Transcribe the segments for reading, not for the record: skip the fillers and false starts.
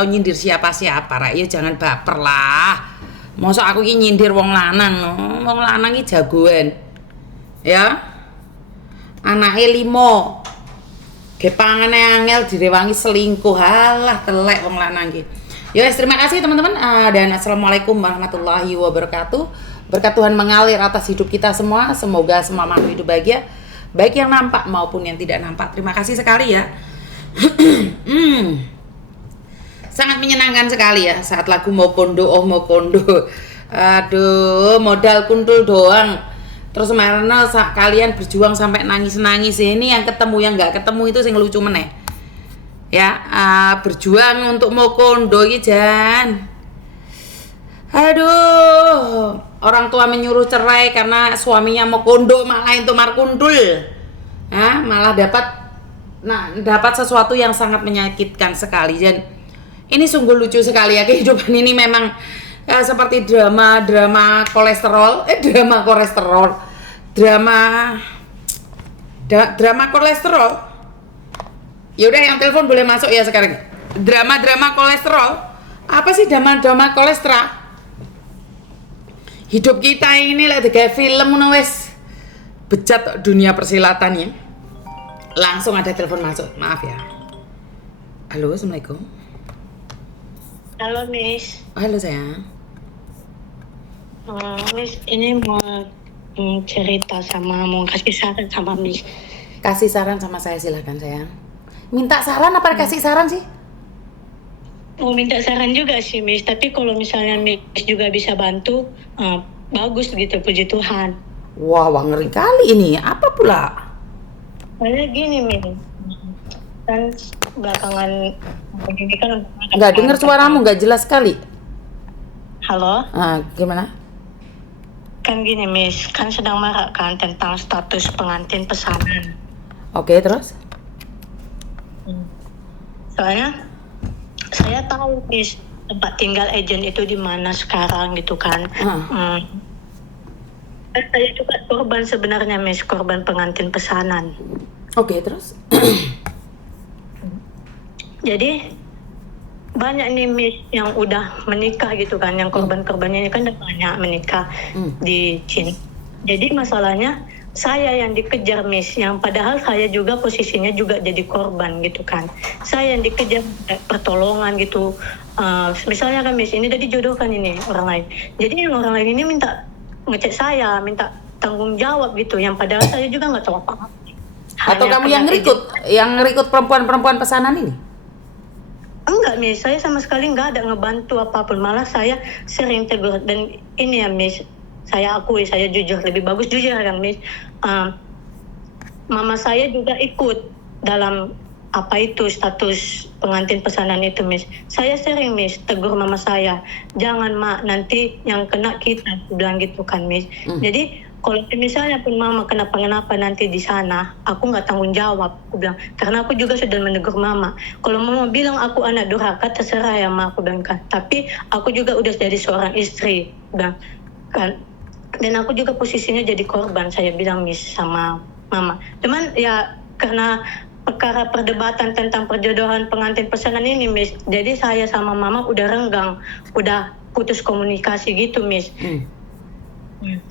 tahu nyindir siapa-siapa, Rak. Ya jangan baper lah. Mosok aku iki nyindir wong lanang, no. Wong lanang iki jagoan. Ya. Anake 5. Ge pangane angel direwangi selingkuh. Halah telek wong lanang iki. Ya wes, terima kasih teman-teman. Dan assalamualaikum warahmatullahi wabarakatuh. Berkat Tuhan mengalir atas hidup kita semua. Semoga semua makhluk hidup bahagia, baik yang nampak maupun yang tidak nampak. Terima kasih sekali ya. Sangat menyenangkan sekali ya saat lagu mau kondo, oh mau kondo. Aduh, modal kuntul doang. Terus marana kalian berjuang sampai nangis-nangis. Ini yang ketemu, yang nggak ketemu itu sing lucu meneh. Ya, berjuang untuk mau kondo iki Jan. Aduh, orang tua menyuruh cerai karena suaminya mau kondo, malah itu markundul. Malah dapat sesuatu yang sangat menyakitkan sekali. Dan ini sungguh lucu sekali ya, kehidupan ini memang seperti drama kolesterol. Drama kolesterol. Ya udah, yang telepon boleh masuk ya sekarang. Drama kolesterol. Apa sih drama kolesterol? Hidup kita ini lagi kayak film wes bejat dunia persilatannya. Langsung ada telepon masuk. Maaf ya. Halo, assalamualaikum. Halo Miss. Halo sayang. Miss, ini mau cerita mau kasih saran sama Miss. Kasih saran sama saya, silahkan sayang. Minta saran apa kasih saran sih? Mau minta saran juga sih Miss, tapi kalau misalnya Miss juga bisa bantu, bagus gitu, puji Tuhan. Wah, ngeri kali ini. Apa pula? Soalnya gini Miss, kan belakangan ini kan nggak dengar suaramu, nggak jelas sekali. Halo? Gimana? Kan gini Miss, kan sedang marah kan tentang status pengantin pesanan. Oke, terus? Soalnya saya tahu Miss tempat tinggal agent itu di mana sekarang gitu kan. Saya juga korban sebenarnya Miss, korban pengantin pesanan. Oke, terus? Jadi banyak nih Miss yang udah menikah gitu kan, yang korban-korbannya ini kan udah banyak menikah di Cina. Jadi masalahnya saya yang dikejar Miss, yang padahal saya juga posisinya juga jadi korban gitu kan. Saya yang dikejar pertolongan gitu. Misalnya kan Miss, ini tadi jodohkan ini orang lain. Jadi yang orang lain ini minta ngecek saya, minta tanggung jawab gitu, yang padahal saya juga nggak tahu apa-apa. Atau kamu yang ngerikut perempuan-perempuan pesanan ini? Enggak Miss, saya sama sekali nggak ada ngebantu apapun, malah saya sering tegur. Dan ini ya Miss, saya akui, saya jujur, lebih bagus jujur kan Miss. Mama saya juga ikut dalam apa itu status pengantin pesanan itu Miss. Saya sering Miss tegur mama saya, jangan mak, nanti yang kena kita, bilang gitu kan Miss. Jadi kalau misalnya pun mama kenapa-kenapa nanti di sana, aku nggak tanggung jawab, aku bilang. Karena aku juga sudah menegur mama. Kalau mama bilang aku anak durhaka, terserah ya ma, aku bilang kan. Tapi aku juga udah jadi seorang istri, bilang kan. Dan aku juga posisinya jadi korban, saya bilang Miss sama mama. Cuman ya karena perkara perdebatan tentang perjodohan pengantin pesanan ini Miss, jadi saya sama mama udah renggang, udah putus komunikasi gitu Miss.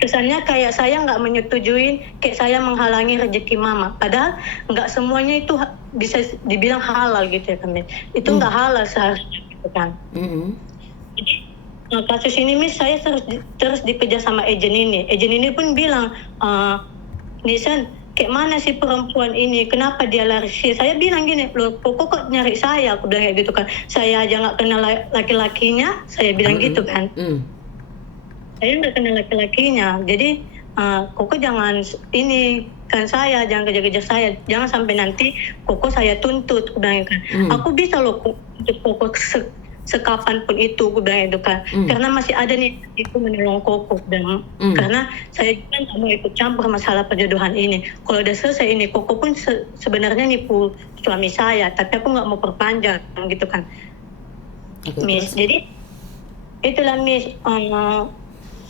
Kesannya kayak saya nggak menyetujui, kayak saya menghalangi rezeki mama. Padahal nggak semuanya itu bisa dibilang halal gitu ya kan Miss. Itu nggak halal seharusnya gitu kan. Jadi kasus ini Miss, saya terus dikejar sama agen ini. Agen ini pun bilang, Nisan, kayak mana sih perempuan ini? Kenapa dia lari? Saya bilang gini, loh kok nyari saya? Aku bilang kayak gitu kan. Saya aja nggak kenal laki-lakinya, saya bilang gitu kan. Saya nggak kenal laki-lakinya, jadi Koko jangan ini kan, saya jangan kejar-kejar saya, jangan sampai nanti Koko saya tuntut, aku bilang kan. Aku bisa loh untuk Koko sekapan pun itu, aku bilang itu kan. Karena masih ada nih itu menolong Koko, dan karena saya juga nggak mau ikut campur masalah perjodohan ini. Kalau udah selesai ini, Koko pun sebenarnya nipu suami saya, tapi aku nggak mau perpanjang gitu kan. Miss, jadi itulah Miss.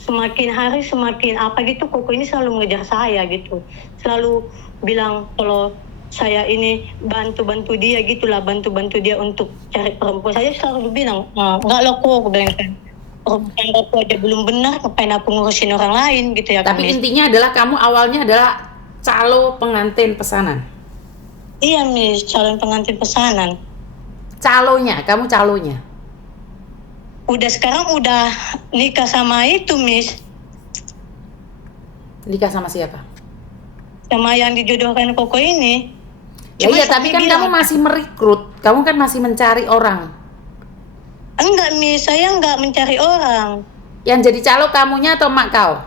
Semakin hari semakin apa gitu, Koko ini selalu mengejar saya gitu, selalu bilang kalau saya ini bantu dia gitulah, bantu dia untuk cari perempuan. Saya selalu bilang, enggak loh kok, aku bilang kan, perempuan aku aja belum benar, ngapain aku ngurusin orang lain gitu ya. Tapi Miss. intinya adalah kamu awalnya adalah calo pengantin pesanan. Iya Miss, calon pengantin pesanan. Calonya, kamu calonya. Sekarang udah nikah sama itu Miss. Nikah sama siapa? Sama yang dijodohkan Koko ini. Ya iya, tapi kan kamu masih merekrut, kamu kan masih mencari orang. Enggak Miss, saya enggak mencari orang. Yang jadi calo kamunya atau mak kau?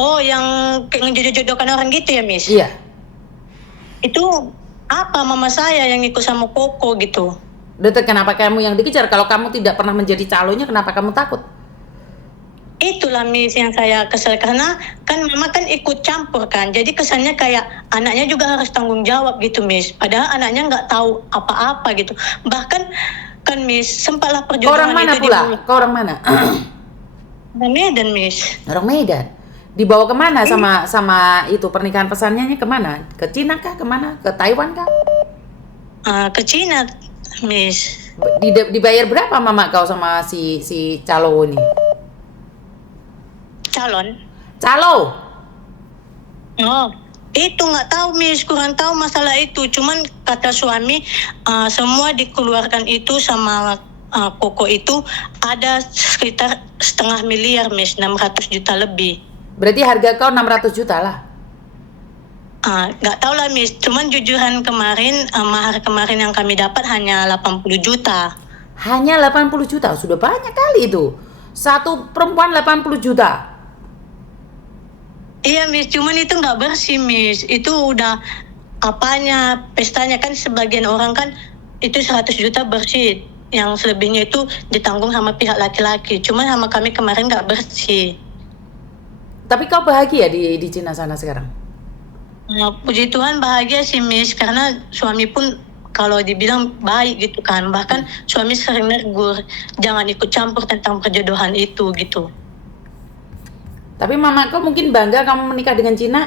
Oh, yang ngejodoh-jodohkan orang gitu ya Miss? Iya. Itu apa, mama saya yang ikut sama Koko gitu. Detek, kenapa kamu yang dikejar? Kalau kamu tidak pernah menjadi calonya, kenapa kamu takut? Itulah Miss yang saya kesel, karena kan mama kan ikut campur kan, jadi kesannya kayak anaknya juga harus tanggung jawab gitu Miss, padahal anaknya nggak tahu apa-apa gitu. Bahkan kan Miss, sempatlah perjodohan Orang mana itu pula? Kau orang mana? di Medan Miss. Orang Medan. Dibawa kemana sama itu pernikahan pesannya kemana? Ke Cina kah? Kemana? Ke Taiwan kah? Ke Cina Miss. Dibayar berapa mama kau sama si calo ini? Calo. Oh, itu nggak tahu Miss, kurang tahu masalah itu. Cuman kata suami, semua dikeluarkan itu sama Koko itu ada sekitar 500 miliar Miss, 600 juta lebih. Berarti harga kau 600 juta lah. Nggak tahu lah Miss, cuman jujuran kemarin, mahar kemarin yang kami dapat hanya 80 juta. Hanya 80 juta, sudah banyak kali itu. Satu perempuan 80 juta. Iya Miss, cuman itu nggak bersih Miss. Itu udah apanya, pestanya kan sebagian orang kan itu 100 juta bersih. Yang selebihnya itu ditanggung sama pihak laki-laki. Cuman sama kami kemarin nggak bersih. Tapi kau bahagia di Cina sana sekarang? Puji Tuhan bahagia sih Miss, karena suami pun kalau dibilang baik gitu kan. Bahkan suami sering negur, jangan ikut campur tentang perjodohan itu gitu. Tapi mama kau mungkin bangga kamu menikah dengan Cina?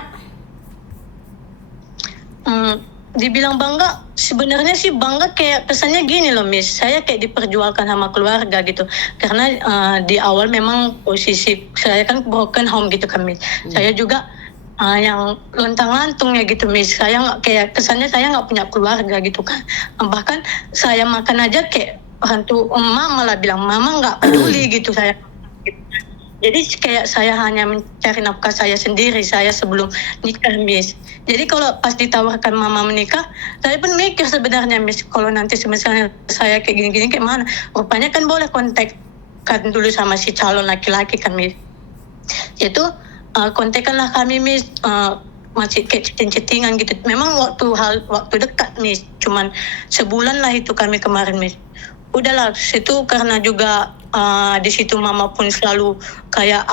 Dibilang bangga, sebenarnya sih bangga kayak kesannya gini loh Miss, saya kayak diperjualkan sama keluarga gitu. Karena di awal memang posisi saya kan broken home gitu kan Miss. Saya juga yang lontang-lantung ya gitu Miss. Saya nggak, kayak kesannya saya nggak punya keluarga gitu kan. Bahkan saya makan aja kayak hantu emak malah bilang mama nggak peduli gitu saya. Jadi kayak saya hanya mencari nafkah saya sendiri, saya sebelum nikah Miss. Jadi kalau pas ditawarkan mama menikah, saya pun mikir sebenarnya Miss, kalau nanti misalnya saya kayak gini-gini kayak mana. Rupanya kan boleh kontakkan dulu sama si calon laki-laki kan Miss. Itu kontakkanlah kami Miss, masih kayak chatting-chattingan gitu. Memang waktu dekat Miss, cuman sebulan lah itu kami kemarin Miss. Udahlah, situ karena juga di situ mama pun selalu kayak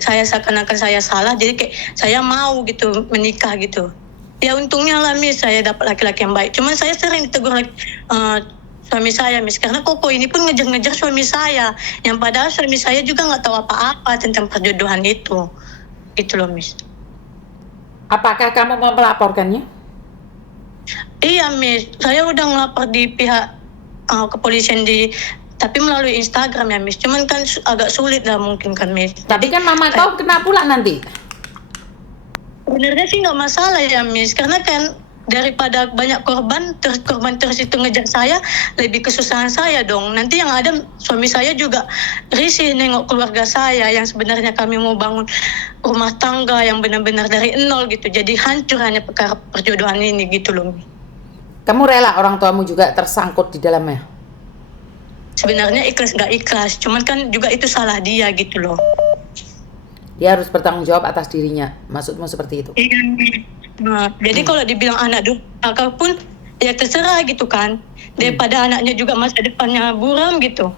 saya seakan-akan saya salah, jadi kayak saya mau gitu menikah gitu. Ya untungnya lah Miss, saya dapat laki-laki yang baik. Cuman saya sering ditegur suami saya Miss, karena Koko ini pun ngejar-ngejar suami saya, yang padahal suami saya juga nggak tahu apa-apa tentang perjodohan itu, gitu loh Miss. Apakah kamu mau melaporkannya? Iya Miss, saya udah ngelapor di pihak kepolisian tapi melalui Instagram ya Miss. Cuman kan agak sulit lah mungkin kan Miss. Tapi kan mama kau kena pula nanti. Sebenarnya sih nggak masalah ya Miss, karena kan daripada banyak korban terus itu ngejar saya, lebih kesusahan saya dong. Nanti yang ada suami saya juga risih nengok keluarga saya yang sebenarnya kami mau bangun rumah tangga yang benar-benar dari nol gitu. Jadi hancur hanya perkara perjodohan ini gitu loh. Kamu rela orang tuamu juga tersangkut di dalamnya? Sebenarnya ikhlas nggak ikhlas, cuman kan juga itu salah dia gitu loh. Dia harus bertanggung jawab atas dirinya, maksudmu seperti itu? Iya. Jadi kalau dibilang anak durhaka pun ya terserah gitu kan, daripada anaknya juga masa depannya buram gitu.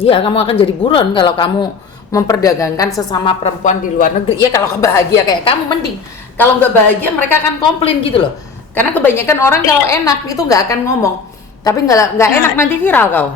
Iya, kamu akan jadi buron kalau kamu memperdagangkan sesama perempuan di luar negeri. Ya kalau bahagia kayak kamu mending. Kalau nggak bahagia mereka akan komplain gitu loh. Karena kebanyakan orang kalau enak itu nggak akan ngomong, tapi nggak enak nanti viral kau.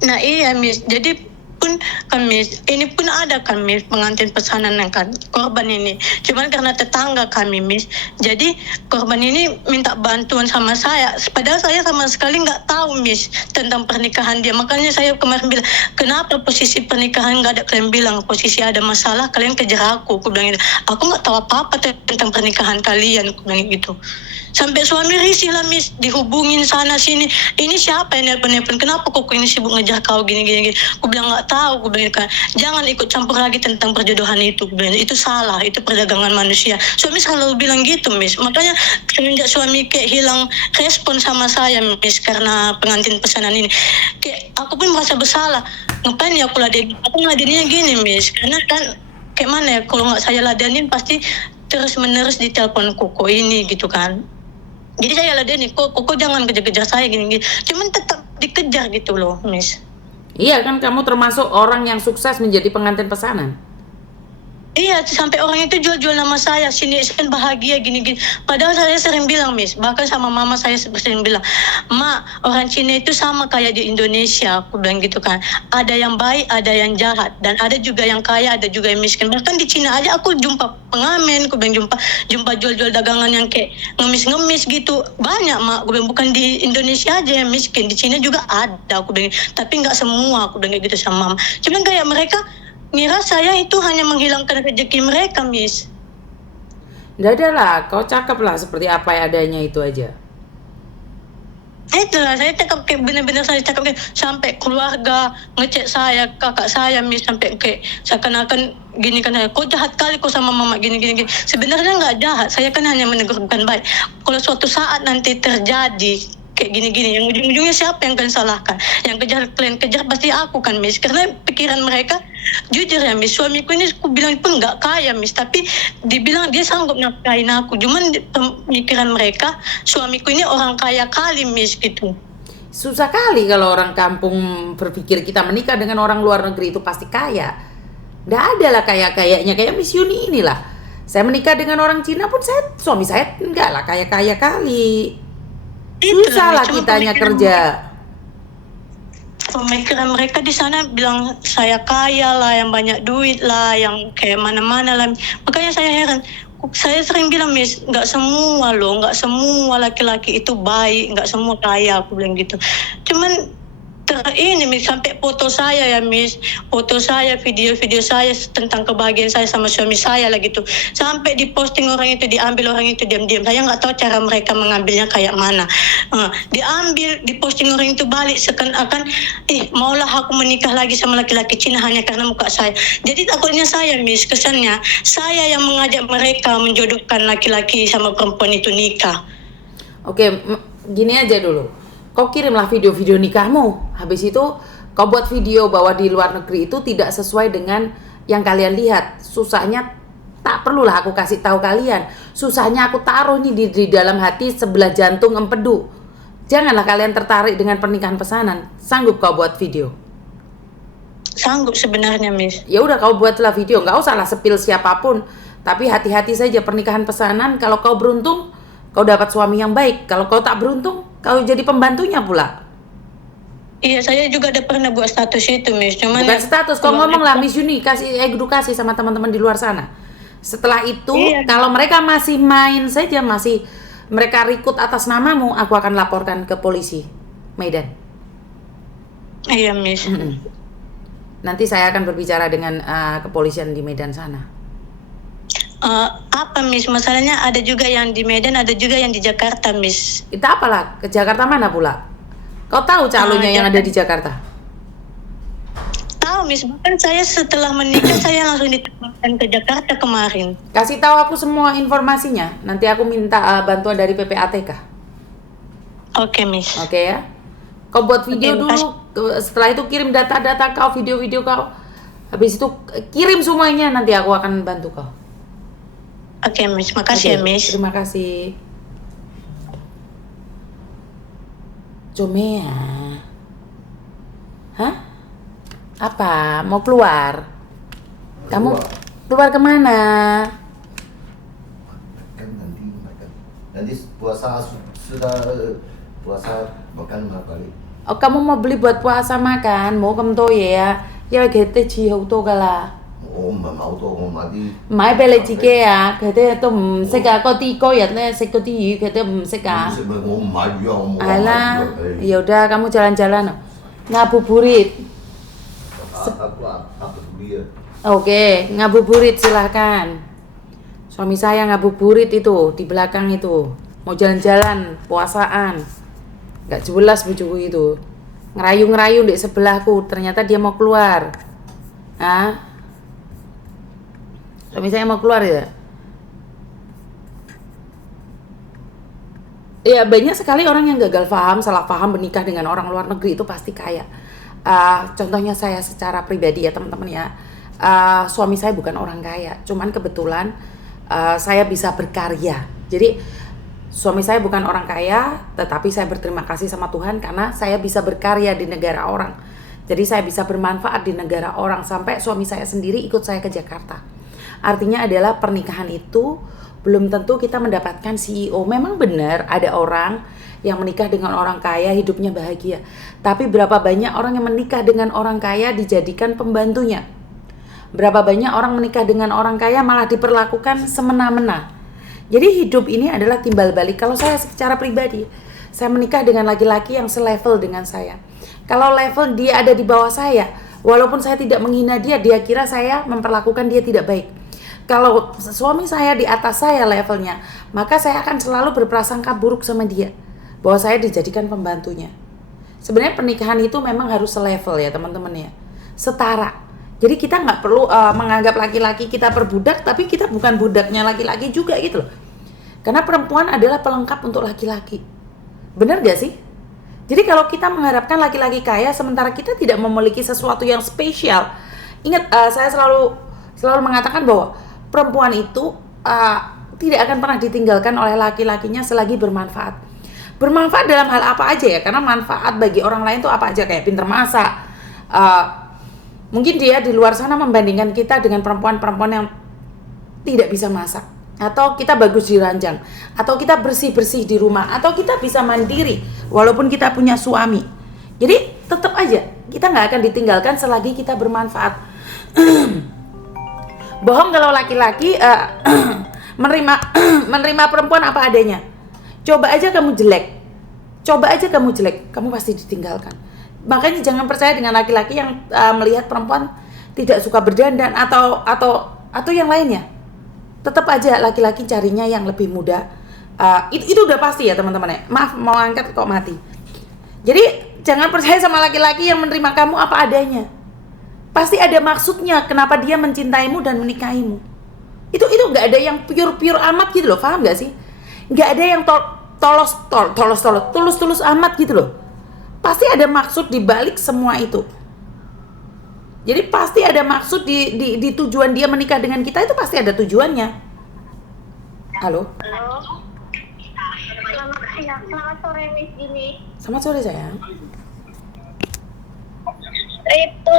Nah iya Miss, jadi pun kan Miss, ini pun ada kan Miss pengantin pesanan yang kan korban ini. Cuman karena tetangga kami Miss, jadi korban ini minta bantuan sama saya. Padahal saya sama sekali nggak tahu Miss tentang pernikahan dia. Makanya saya kemarin bilang, kenapa posisi pernikahan nggak ada kalian bilang, posisi ada masalah kalian kejar aku. Aku bilang gitu. Aku nggak tahu apa-apa tentang pernikahan kalian. Aku bilang gitu. Sampai suami risih lah Miss, dihubungin sana sini. Ini siapa yang nelpon-nelpon? Kenapa kok ini sibuk ngejar kau gini. Aku bilang nggak tahu. Aku bilang kan, jangan ikut campur lagi tentang perjodohan itu. Aku bilang, itu salah, itu perdagangan manusia. Suami selalu bilang gitu Miss. Makanya semenjak suami kayak hilang respon sama saya Miss karena pengantin pesanan ini, kayak aku pun merasa bersalah. Ngapain ya aku ladenin? Aku ngeladeninnya gini Miss, karena kan kayak mana ya, kalau nggak saya ladenin pasti terus menerus ditelepon Koko ini gitu kan. Jadi saya ladenin, kok jangan kejar-kejar saya gini. Cuman tetap dikejar gitu loh, Miss. Iya kan, kamu termasuk orang yang sukses menjadi pengantin pesanan. Iya, sampai orang itu jual-jual nama saya, sini kan bahagia gini. Padahal saya sering bilang, Miss, bahkan sama mama saya sering bilang, Ma, orang Cina itu sama kayak di Indonesia, aku bilang gitu kan. Ada yang baik, ada yang jahat, dan ada juga yang kaya, ada juga yang miskin. Bahkan di Cina aja aku jumpa pengamen, aku bilang jumpa jual-jual dagangan yang kayak ngemis-ngemis gitu. Banyak, Ma, aku bilang bukan di Indonesia aja yang miskin, di Cina juga ada, aku bilang. Tapi nggak semua, aku bilang gitu sama mama. Cuman kayak mereka ngira saya itu hanya menghilangkan rezeki mereka, Miss. Nggak ada lah, kau cakep lah seperti apa adanya itu aja. Itulah, saya cakap kayak benar-benar saya cakap kayak sampai keluarga ngecek saya, kakak saya, Miss, sampai kayak seakan-akan gini kan, kok jahat kali kok sama mama gini. Sebenarnya nggak jahat, saya kan hanya menegur bukan baik. Kalau suatu saat nanti terjadi kayak gini, yang ujung-ujungnya siapa yang kalian salahkan? Yang kalian kejar pasti aku kan, Miss. Karena pikiran mereka, jujur ya, Miss, suamiku ini aku bilang pun nggak kaya, Miss, tapi dibilang dia sanggup nafkahin aku. Cuman pemikiran mereka, suamiku ini orang kaya kali, Miss, gitu. Susah kali kalau orang kampung berpikir kita menikah dengan orang luar negeri itu pasti kaya. Nggak ada lah kayaknya kayak Miss Yuni inilah. Saya menikah dengan orang Cina pun suami saya enggak lah kaya kali. Susah lah kitanya kerja. Pemikiran mereka di sana bilang saya kaya lah, yang banyak duit lah, yang kayak mana-mana lah. Makanya saya heran. Saya sering bilang, Miss, nggak semua laki-laki itu baik, nggak semua kaya, aku bilang gitu. Cuman ini Miss, sampai foto saya ya Miss, foto saya, video-video saya tentang kebahagiaan saya sama suami saya lah gitu, sampai diposting orang itu, diambil orang itu diam-diam. Saya nggak tahu cara mereka mengambilnya kayak mana. Diambil, diposting orang itu balik seakan-akan maulah aku menikah lagi sama laki-laki Cina hanya karena muka saya. Jadi takutnya saya Miss, kesannya saya yang mengajak mereka menjodohkan laki-laki sama perempuan itu nikah. Oke, gini aja dulu. Kau kirimlah video-video nikahmu. Habis itu kau buat video bahwa di luar negeri itu tidak sesuai dengan yang kalian lihat. Susahnya tak perlulah aku kasih tahu kalian. Susahnya aku taruh nih di dalam hati sebelah jantung empedu. Janganlah kalian tertarik dengan pernikahan pesanan. Sanggup kau buat video? Sanggup sebenarnya, Miss. Ya udah kau buatlah video, nggak usah lah sepil siapapun. Tapi hati-hati saja pernikahan pesanan. Kalau kau beruntung, kau dapat suami yang baik. Kalau kau tak beruntung, kau jadi pembantunya pula. Iya, saya juga ada pernah buat status itu, Miss. Cuman bukan status, kau ngomong lah Miss Yuni, kasih edukasi sama teman-teman di luar sana. Setelah itu, kalau mereka masih main saja, masih mereka rekrut atas namamu, aku akan laporkan ke polisi Medan. Iya, Miss. Nanti saya akan berbicara dengan kepolisian di Medan sana. Apa Miss, masalahnya ada juga yang di Medan, ada juga yang di Jakarta, Miss. Itu apalah, ke Jakarta mana pula? Kau tahu calonnya yang ada di Jakarta? Tahu Miss, bahkan saya setelah menikah saya langsung ditempatkan ke Jakarta kemarin. Kasih tahu aku semua informasinya, nanti aku minta bantuan dari PPATK. Oke, Miss. Oke ya. Kau buat video dulu, setelah itu kirim data-data kau, video-video kau. Habis itu kirim semuanya, nanti aku akan bantu kau. Oke, Miss. Makasih ya, Miss. Terima kasih. Comea. Hah? Apa? Mau keluar? Kamu keluar kemana? Nanti puasa sudah puasa makan berapa kali? Oh, kamu mau beli buat puasa makan? Mau kamu tahu ya? 因為佢哋似好多㗎啦。我唔係買好多，我買啲買俾你自己啊！佢哋都唔識啊，嗰日咧食嗰啲魚，佢都唔識啊。食咪我唔買魚啊，我冇話買 Alah, 魚啊。 yaudah kamu jalan-jalan. Ngabuburit. Oke, ngabuburit silahkan. Suami saya ngabuburit itu di belakang itu. Mau jalan-jalan, puasaan. Gak jelas bujuku itu. Ngerayu-ngerayu di sebelahku, ternyata dia mau keluar. Hah? Suami saya mau keluar ya? Ya banyak sekali orang yang gagal paham, salah paham menikah dengan orang luar negeri itu pasti kaya. Contohnya saya secara pribadi ya teman-teman ya. Suami saya bukan orang kaya, cuman kebetulan saya bisa berkarya. Jadi suami saya bukan orang kaya, tetapi saya berterima kasih sama Tuhan karena saya bisa berkarya di negara orang. Jadi saya bisa bermanfaat di negara orang sampai suami saya sendiri ikut saya ke Jakarta. Artinya adalah pernikahan itu belum tentu kita mendapatkan CEO. Memang benar ada orang yang menikah dengan orang kaya hidupnya bahagia. Tapi berapa banyak orang yang menikah dengan orang kaya dijadikan pembantunya? Berapa banyak orang menikah dengan orang kaya malah diperlakukan semena-mena? Jadi hidup ini adalah timbal balik. Kalau saya secara pribadi, saya menikah dengan laki-laki yang selevel dengan saya. Kalau level dia ada di bawah saya, walaupun saya tidak menghina dia, dia kira saya memperlakukan dia tidak baik. Kalau suami saya di atas saya levelnya, maka saya akan selalu berprasangka buruk sama dia, bahwa saya dijadikan pembantunya. Sebenarnya pernikahan itu memang harus selevel ya teman-teman ya, setara. Jadi kita nggak perlu menganggap laki-laki kita perbudak, tapi kita bukan budaknya laki-laki juga gitu loh. Karena perempuan adalah pelengkap untuk laki-laki. Benar gak sih? Jadi kalau kita mengharapkan laki-laki kaya sementara kita tidak memiliki sesuatu yang spesial, ingat saya selalu mengatakan bahwa perempuan itu tidak akan pernah ditinggalkan oleh laki-lakinya selagi bermanfaat. Bermanfaat dalam hal apa aja ya? Karena manfaat bagi orang lain itu apa aja, kayak pinter masak. Mungkin dia di luar sana membandingkan kita dengan perempuan-perempuan yang tidak bisa masak. Atau kita bagus di ranjang. Atau kita bersih-bersih di rumah. Atau kita bisa mandiri walaupun kita punya suami. Jadi tetap aja kita nggak akan ditinggalkan selagi kita bermanfaat. Bohong kalau laki-laki menerima perempuan apa adanya. Coba aja kamu jelek, kamu pasti ditinggalkan. Makanya jangan percaya dengan laki-laki yang melihat perempuan tidak suka berdandan atau yang lainnya. Tetap aja laki-laki carinya yang lebih muda. Itu udah pasti ya teman-teman ya. Maaf mau angkat kok mati. Jadi jangan percaya sama laki-laki yang menerima kamu apa adanya. Pasti ada maksudnya kenapa dia mencintaimu dan menikahimu. Itu nggak ada yang pure amat gitu loh, paham nggak sih? Nggak ada yang tulus amat gitu loh. Pasti ada maksud di balik semua itu. Jadi pasti ada maksud di tujuan dia menikah dengan kita, itu pasti ada tujuannya. Halo? Selamat sore Miss Dini. Selamat sore sayang. Itu